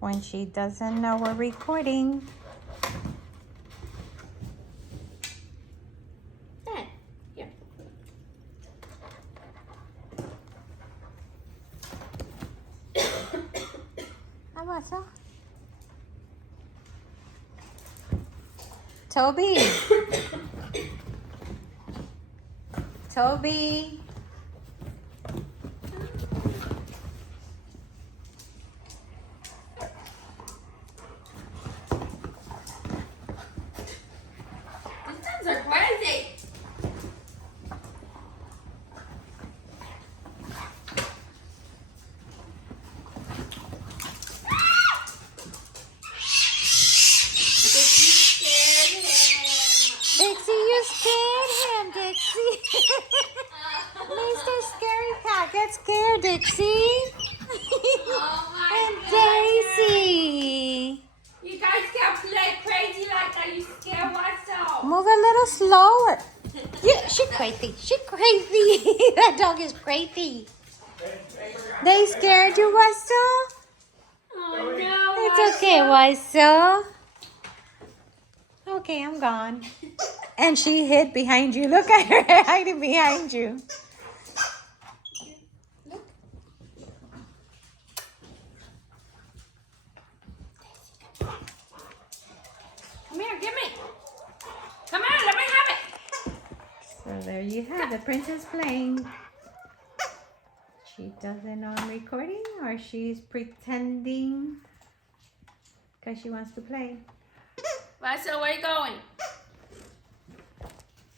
when she doesn't know we're recording. Dad, here. How about so? Toby. Toby. These dogs are crazy. Dixie, you scared him, Dixie. Mr. Scary Cat, get scared, Dixie. Oh my And Daisy. You guys can't play crazy like that. You scare myself. Move a little slower. Yeah, she's crazy. She's crazy. That dog is crazy. They scared you, Russell? Oh no. It's okay, Russell. Okay, I'm gone. And she hid behind you. Look at her hiding behind you. Come here, give me. Come on, let me have it. So there you have the princess playing. She doesn't know I'm recording, or she's pretending because she wants to play. Russell, where are you going?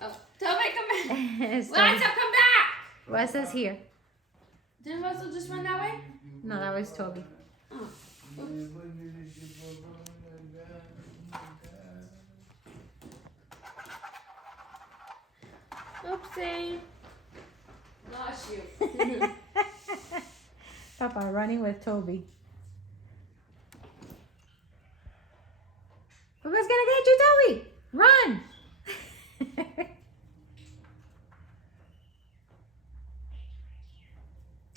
Oh, Toby, come back. So Russell, come back. Russell's here. Did Russell just run that way? No, that was Toby. Oh. Oopsie. Lost you. Papa running with Toby. Papa's gonna get you, Toby. Run!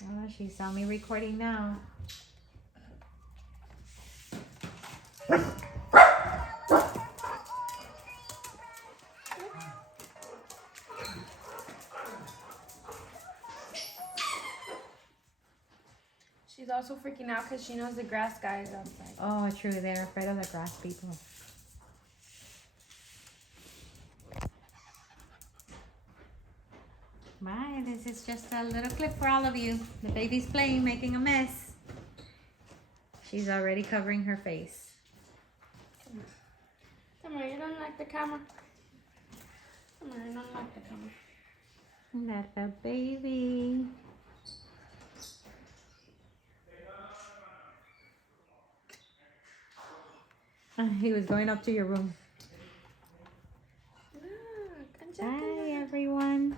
Oh, she saw me recording now. She's also freaking out because she knows the grass guy is outside. Oh, true. They're afraid of the grass people. Bye. This is just a little clip for all of you. The baby's playing, making a mess. She's already covering her face. Come here, you don't like the camera. Come here, you don't like the camera. That's a baby. He was going up to your room. Look, Bye, everyone.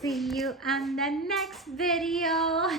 See you on the next video.